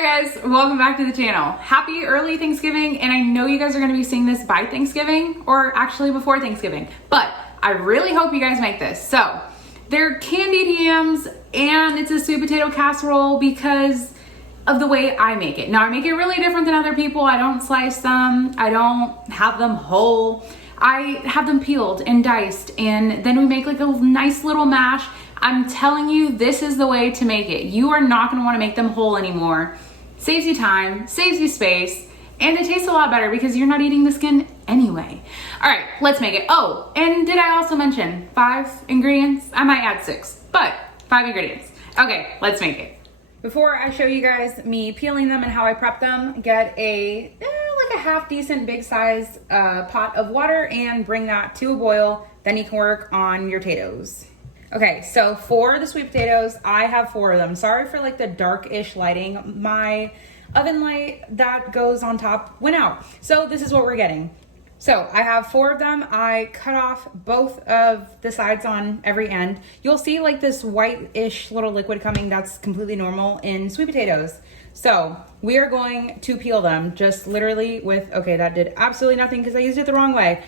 Hi guys, welcome back to the channel. Happy early Thanksgiving, and I know you guys are gonna be seeing this by Thanksgiving, or actually before Thanksgiving, but I really hope you guys make this. So, they're candied yams, and it's a sweet potato casserole because of the way I make it. Now, I make it really different than other people. I don't slice them, I don't have them whole. I have them peeled and diced, and then we make like a nice little mash. I'm telling you, this is the way to make it. You are not gonna wanna make them whole anymore. Saves you time, saves you space, and it tastes a lot better because you're not eating the skin anyway. All right, let's make it. Oh, and did I also mention 5 ingredients? I might add 6, but 5 ingredients. Okay, let's make it. Before I show you guys me peeling them and how I prep them, get a like a half decent big size pot of water and bring that to a boil. Then you can work on your potatoes. Okay, so for the sweet potatoes, I have 4 of them. Sorry for like the dark-ish lighting. My oven light that goes on top went out. So this is what we're getting. So I have 4 of them. I cut off both of the sides on every end. You'll see like this white-ish little liquid coming. That's completely normal in sweet potatoes. So we are going to peel them just literally with, okay, that did absolutely nothing because I used it the wrong way.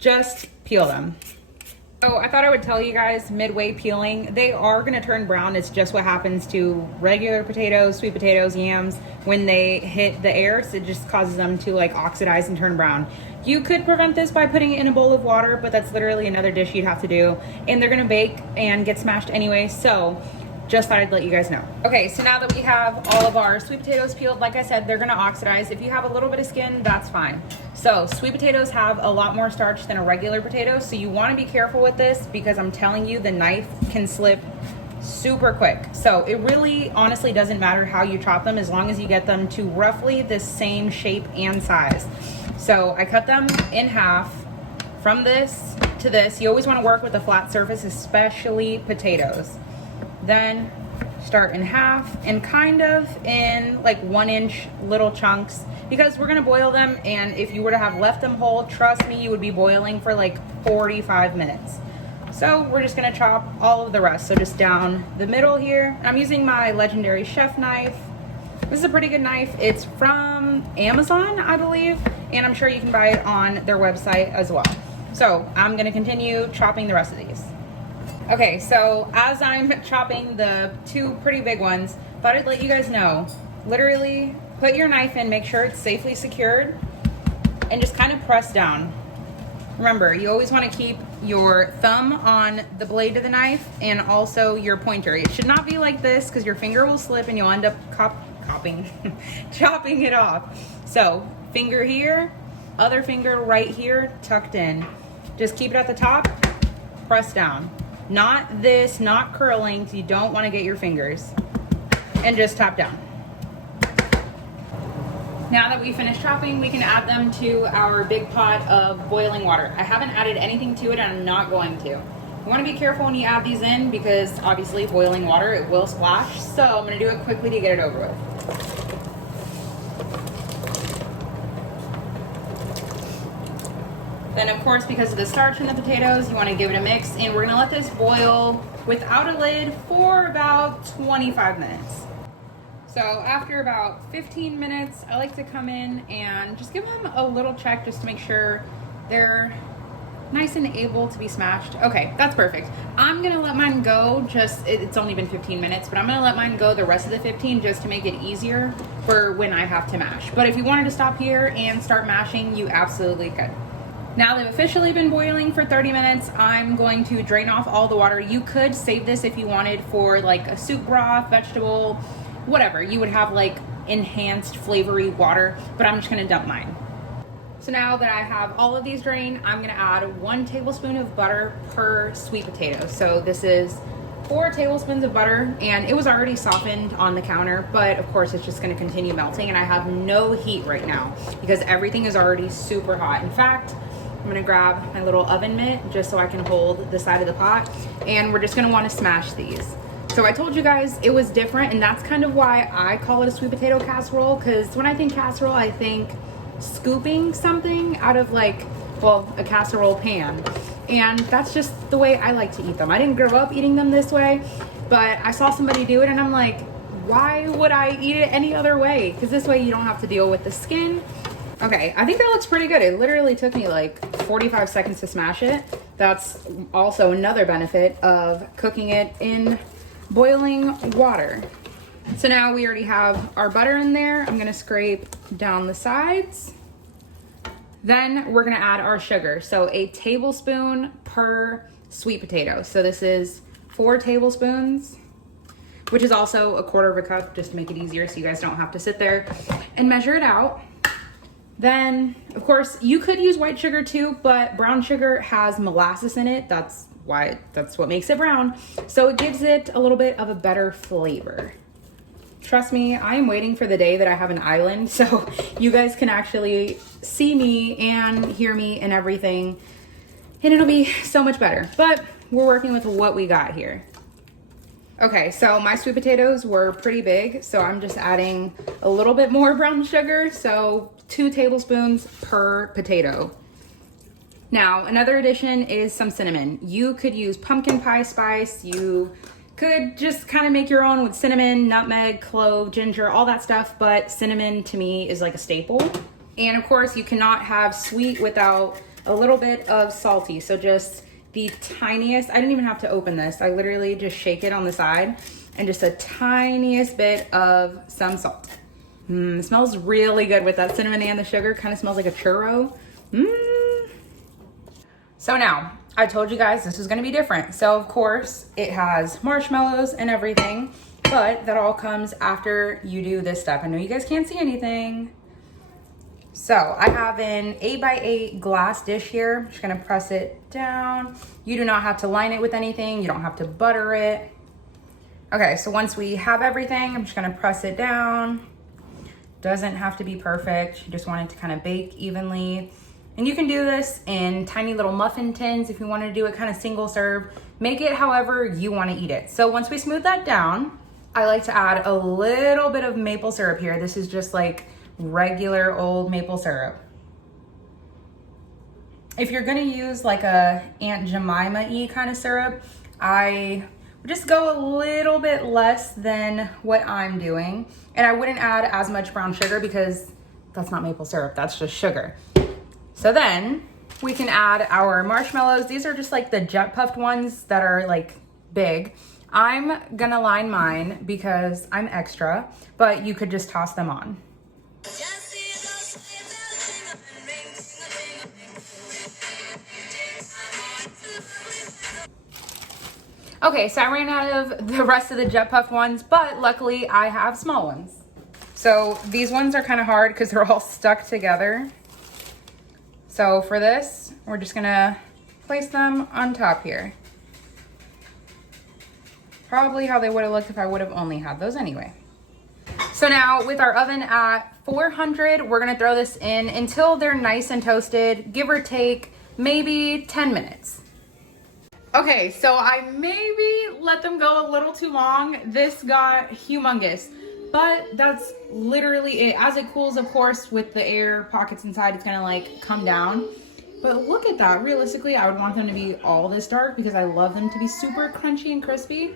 Just peel them. So I thought I would tell you guys midway peeling, they are gonna turn brown. It's just what happens to regular potatoes, sweet potatoes, yams. When they hit the air, so it just causes them to like oxidize and turn brown. You could prevent this by putting it in a bowl of water, but that's literally another dish you'd have to do. And they're gonna bake and get smashed anyway, so just thought I'd let you guys know. Okay, so now that we have all of our sweet potatoes peeled, like I said, they're gonna oxidize. If you have a little bit of skin, that's fine. So sweet potatoes have a lot more starch than a regular potato, so you wanna be careful with this because I'm telling you, the knife can slip super quick. So it really honestly doesn't matter how you chop them as long as you get them to roughly the same shape and size. So I cut them in half from this to this. You always wanna work with a flat surface, especially potatoes. Then start in half and kind of in like 1-inch little chunks because we're gonna boil them, and if you were to have left them whole, trust me, you would be boiling for like 45 minutes. So we're just gonna chop all of the rest. So just down the middle here. I'm using my legendary chef knife. This is a pretty good knife. It's from Amazon, I believe, and I'm sure you can buy it on their website as well. So I'm gonna continue chopping the rest of these. Okay, so as I'm chopping the 2 pretty big ones, thought I'd let you guys know, literally put your knife in, make sure it's safely secured, and just kind of press down. Remember, you always want to keep your thumb on the blade of the knife and also your pointer. It should not be like this because your finger will slip and you'll end up chopping it off. So finger here, other finger right here, tucked in. Just keep it at the top, press down. Not this, not curling, because you don't want to get your fingers. And just tap down. Now that we finished chopping, we can add them to our big pot of boiling water. I haven't added anything to it, and I'm not going to. You want to be careful when you add these in, because obviously boiling water, it will splash. So I'm going to do it quickly to get it over with. Then of course, because of the starch in the potatoes, you want to give it a mix, and we're going to let this boil without a lid for about 25 minutes. So after about 15 minutes, I like to come in and just give them a little check just to make sure they're nice and able to be smashed. Okay, that's perfect. I'm going to let mine go, it's only been 15 minutes, but I'm going to let mine go the rest of the 15 just to make it easier for when I have to mash. But if you wanted to stop here and start mashing, you absolutely could. Now they've officially been boiling for 30 minutes. I'm going to drain off all the water. You could save this if you wanted for like a soup broth, vegetable, whatever. You would have like enhanced flavory water, but I'm just gonna dump mine. So now that I have all of these drained, I'm gonna add 1 tablespoon of butter per sweet potato. So this is 4 tablespoons of butter, and it was already softened on the counter, but of course it's just gonna continue melting, and I have no heat right now because everything is already super hot. In fact, I'm gonna grab my little oven mitt just so I can hold the side of the pot, and we're just gonna wanna smash these. So I told you guys it was different, and that's kind of why I call it a sweet potato casserole, because when I think casserole, I think scooping something out of like, well, a casserole pan. And that's just the way I like to eat them. I didn't grow up eating them this way, but I saw somebody do it and I'm like, why would I eat it any other way? Because this way you don't have to deal with the skin. Okay, I think that looks pretty good. It literally took me like 45 seconds to smash it. That's also another benefit of cooking it in boiling water. So now we already have our butter in there. I'm gonna scrape down the sides. Then we're gonna add our sugar. So a tablespoon per sweet potato. So this is 4 tablespoons, which is also 1/4 of a cup, just to make it easier so you guys don't have to sit there and measure it out. Then, of course, you could use white sugar too, but brown sugar has molasses in it. That's what makes it brown. So it gives it a little bit of a better flavor. Trust me, I am waiting for the day that I have an island so you guys can actually see me and hear me and everything, and it'll be so much better. But we're working with what we got here. Okay, so my sweet potatoes were pretty big, so I'm just adding a little bit more brown sugar, so 2 tablespoons per potato. Now, another addition is some cinnamon. You could use pumpkin pie spice, you could just kind of make your own with cinnamon, nutmeg, clove, ginger, all that stuff, but cinnamon to me is like a staple. And of course, you cannot have sweet without a little bit of salty, so just the tiniest, I didn't even have to open this. I literally just shake it on the side and just a tiniest bit of some salt. It smells really good with that cinnamon and the sugar. Kind of smells like a churro. So now, I told you guys this is gonna be different. So of course, it has marshmallows and everything, but that all comes after you do this step. I know you guys can't see anything. So I have an 8x8 glass dish here. I'm just gonna press it down. You do not have to line it with anything. You don't have to butter it. Okay, so once we have everything, I'm just gonna press it down. Doesn't have to be perfect. You just want it to kind of bake evenly. And you can do this in tiny little muffin tins if you want to do it kind of single serve. Make it however you want to eat it. So once we smooth that down, I like to add a little bit of maple syrup here. This is just like regular old maple syrup. If you're gonna use like a Aunt Jemima-y kind of syrup, I would just go a little bit less than what I'm doing. And I wouldn't add as much brown sugar because that's not maple syrup, that's just sugar. So then we can add our marshmallows. These are just like the jet puffed ones that are like big. I'm gonna line mine because I'm extra, but you could just toss them on. Okay, so I ran out of the rest of the jet puffed ones, but luckily I have small ones. So these ones are kind of hard because they're all stuck together. So for this, we're just gonna place them on top here. Probably how they would have looked if I would have only had those anyway. So now with our oven at 400, we're gonna throw this in until they're nice and toasted, give or take maybe 10 minutes. Okay, so I maybe let them go a little too long. This got humongous, but that's literally it. As it cools, of course, with the air pockets inside, it's gonna like come down. But look at that. Realistically, I would want them to be all this dark because I love them to be super crunchy and crispy.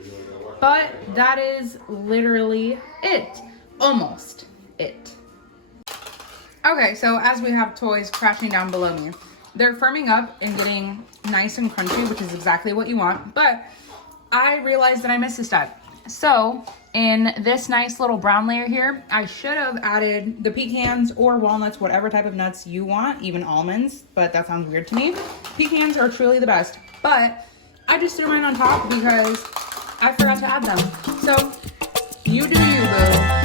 But that is literally it. Almost it. Okay, so as we have toys crashing down below me, they're firming up and getting nice and crunchy, which is exactly what you want. But I realized that I missed a step. So in this nice little brown layer here, I should have added the pecans or walnuts, whatever type of nuts you want, even almonds, but that sounds weird to me. Pecans are truly the best, but I just threw mine on top because I forgot to add them. So you do you, boo.